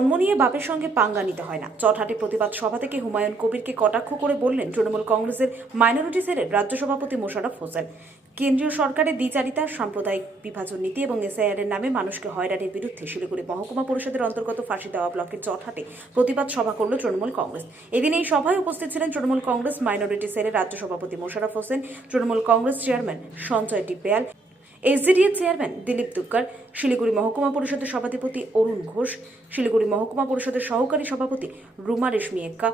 জন্ম নিয়ে বাপের সঙ্গে পাঙ্গা নিতে হয় না। চটহাটে প্রতিবাদ সভা থেকে হুমায়ুন কবিরকে কটাক্ষ করে বললেন তৃণমূল কংগ্রেসের মাইনরিটি সেলের রাজ্য সভাপতি মোশাররফ হোসেন। কেন্দ্রীয় সরকারের দ্বিচারিতা, সাম্প্রদায়িক বিভাজন নীতি এবং এসআইআর এর নামে মানুষকে হয়রানির বিরুদ্ধে শিলিগুড়ি মহকুমা পরিষদের অন্তর্গত ফাঁসি দেওয়া ব্লকের চটহাটে প্রতিবাদ সভা করল তৃণমূল কংগ্রেস। এদিন এই সভায় উপস্থিত ছিলেন তৃণমূল কংগ্রেস মাইনরিটি সেলের রাজ্য সভাপতি Mosharraf Hossain, Trinamool Congress chairman Sanjay Tibrewal, SDA chairman Dilip Dukkar, Siliguri মহকুমা পরিষদের সভাধিপতি অরুণ ঘোষ, শিলিগুড়ি মহকুমা পরিষদের সহকারী সভাপতি রুমা রেশমি এক্কা,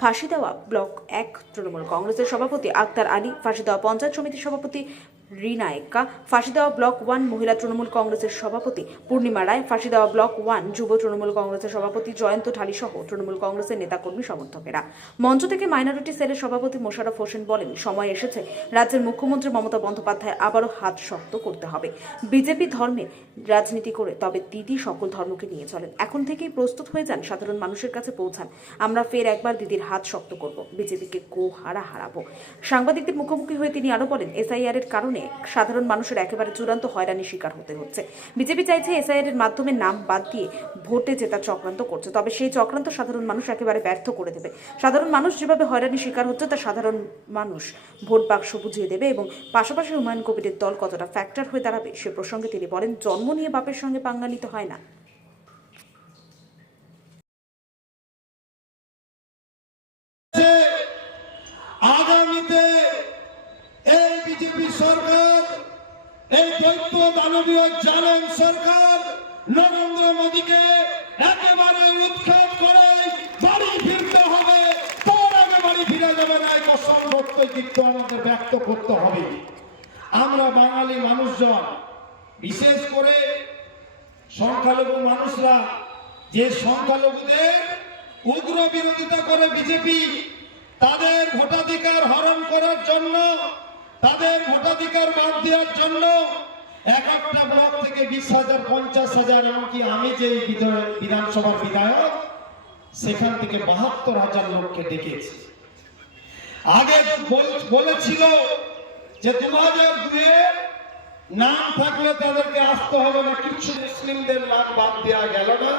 ফাঁসি দেওয়া ব্লক 1 তৃণমূল কংগ্রেসের সভাপতি আক্তার আলী, ফাঁসি দেওয়া পঞ্চায়েত সমিতির সভাপতি রিনা এক্কা, ফাঁসি দেওয়া ব্লক 1 মহিলা তৃণমূল কংগ্রেসের সভাপতি পূর্ণিমা রায়, ফাঁসি দেওয়া ব্লক 1 যুব তৃণমূল কংগ্রেসের সভাপতি জয়ন্ত ঢালি সহ তৃণমূল কংগ্রেসের নেতাকর্মী সমর্থকেরা। মঞ্চ থেকে মাইনরিটি সেলের সভাপতি মোশাররফ হোসেন বলেন, সময় এসেছে রাজ্যের মুখ্যমন্ত্রী মমতা বন্দ্যোপাধ্যায় আবারও হাত শক্ত করতে হবে। বিজেপি ধর্মের রাজনীতি করে, তবে দিদি সকল ধর্মকে নিয়ে চলেন। এখন থেকেই প্রস্তুত হয়ে যান, সাধারণ মানুষের কাছে পৌঁছান। আমরা ফের একবার দিদির হাত শক্ত করব, বিজেপিকে হারাবো। সাংবাদিকদের মুখোমুখি হয়ে তিনি আরো বলেন, এসআইআর এর কারণে সাধারণ মানুষের একেবারে চূড়ান্ত হয়রানির শিকার হতে হচ্ছে। বিজেপি চাইছে এসআইআর এর মাধ্যমে নাম বাদ দিয়ে ভোটে জেতার চক্রান্ত করছে, তবে সেই চক্রান্ত সাধারণ মানুষ একেবারে ব্যর্থ করে দেবে। সাধারণ মানুষ যেভাবে হয়রানির শিকার হচ্ছে তা সাধারণ মানুষ ভোট বাক্স বুঝিয়ে দেবে এবং পাশাপাশি হুমায়ুন কবিরের দল কতটা ফ্যাক্টর হয়ে দাঁড়াবে সে প্রসঙ্গে তিনি বলেন, জন্ম নিয়ে বাপের সঙ্গে পাঙ্গা নিতে হয় না। আগামীতে এই বিজেপি সরকার, এই দৈত্য দানবীয় জালেম সরকার নরেন্দ্র মোদীকে একেবারে উৎখাত করে বাড়ি ফিরতে হবে। তার আগে বাড়ি ফিরে যাবে না, এটা সংরক্ত দিক আমাদের ব্যক্ত করতে হবে। আমরা বাঙালি মানুষজন, বিশেষ করে সংখ্যালঘু মানুষরা, যে সংখ্যালঘুদের উগ্র বিরোধিতা করে বিজেপি, তাদের ভোটাধিকার হরণ করার জন্য, তাদের ভোটাধিকার বাদ দেওয়ার জন্য এক একটা ব্লক থেকে 20,000, 50,000, এমনকি আমি যে বিধানসভার বিধায়ক, সেখান থেকে 72,000 লোককে ডেকেছি। আগে বলেছিল যে 2002 নাম থাকলে তাদেরকে আসতে হবে না, কিছু মুসলিমদের নাম বাদ দেওয়া গেল না।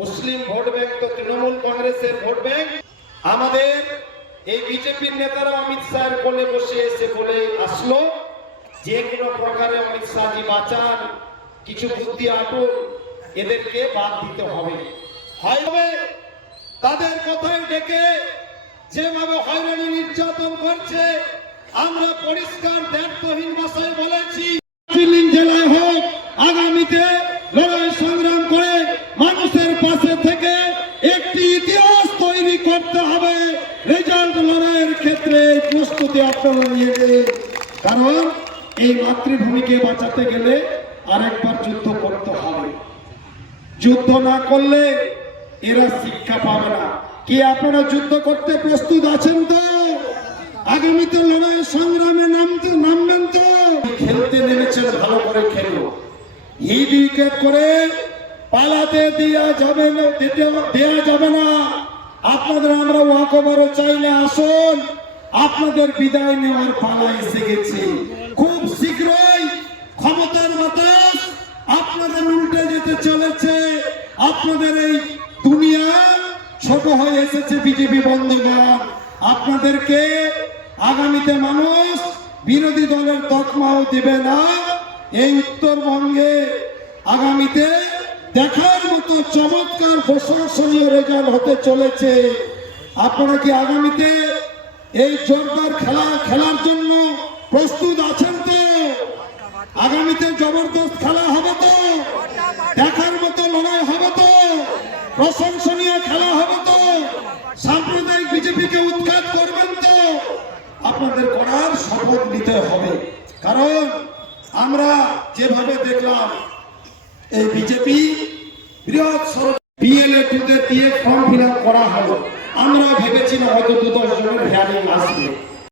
মুসলিম ভোট ব্যাংক তো তৃণমূল কংগ্রেসের ভোট ব্যাংক। আমাদের এই বিজেপির নেতারা অমিত শাহের কোলে বসে এসে বলে আসলো, যে কোনো প্রকারে অমিত শাহজি বাঁচান, কিছু বুদ্ধি আটুন, এদেরকে বাদ দিতে হবে। তাদের কথায় ডেকে যেভাবে হয়রানি নির্যাতন করছে, আমরা পরিষ্কার দায়িত্বহীন ভাষায় বলেছি, জেলায় হোক আগামীতে লড়াই সংগ্রাম করে মানুষের পাশে থেকে একটি ইতিহাস তৈরি করতে হবে। রেজাল্ট লড়াইয়ের ক্ষেত্রে প্রস্তুতি আপনারা নিয়ে নিন, কারণ এই মাতৃভূমিকে বাঁচাতে গেলে আরেকবার যুদ্ধ করতে হবে। যুদ্ধ না করলে এরা শিক্ষা পাবে না। কি আপনারা যুদ্ধ করতে প্রস্তুত আছেন তো? আগামীতে লড়াই সংগ্রামে নামবেন তো? খেলতে নেমেছেন, ভালো করে খেলো। হিট উইকেট করে পালাতে দেওয়া যাবে না। আপনাদের আমরা ওয়াকওভারও চাইলে আসুন, আপনাদের বিদায় নেওয়ার পালা এসে গেছে। খুব শীঘ্রই ক্ষমতার বাতাস আপনাদের উল্টে যেতে চলেছে। আপনাদের এই দুনিয়া ছোট হয়ে এসেছে বিজেপি বন্ধুগণ। আপনাদেরকে আগামীতে মানুষ বিরোধী দলের তকমাও দেবে না। এই উত্তরবঙ্গে আগামীতে দেখার মতো চমৎকার প্রশংসনীয় রেজাল্ট হতে চলেছে। আপনারা কি আগামীতে এই জোরদার খেলার জন্য প্রস্তুত আছেন তো? আগামীতে জবরদস্ত খেলা হবে তো? দেখার মতো লড়াই হবে তো? প্রশংসনীয় খেলা হবে তো? সাম্প্রদায়িক বিজেপিকে উৎখাত করবেন তো? আপনাদের করার শপথ নিতে হবে, কারণ আমরা যেভাবে দেখলাম এই বিজেপি বৃহৎ PLA-2 দিয়ে ফর্ম ফিল আপ করা হলো। আমরা ভেবেছিলাম হয়তো 2-10 জনের হেয়ারিং আসবে।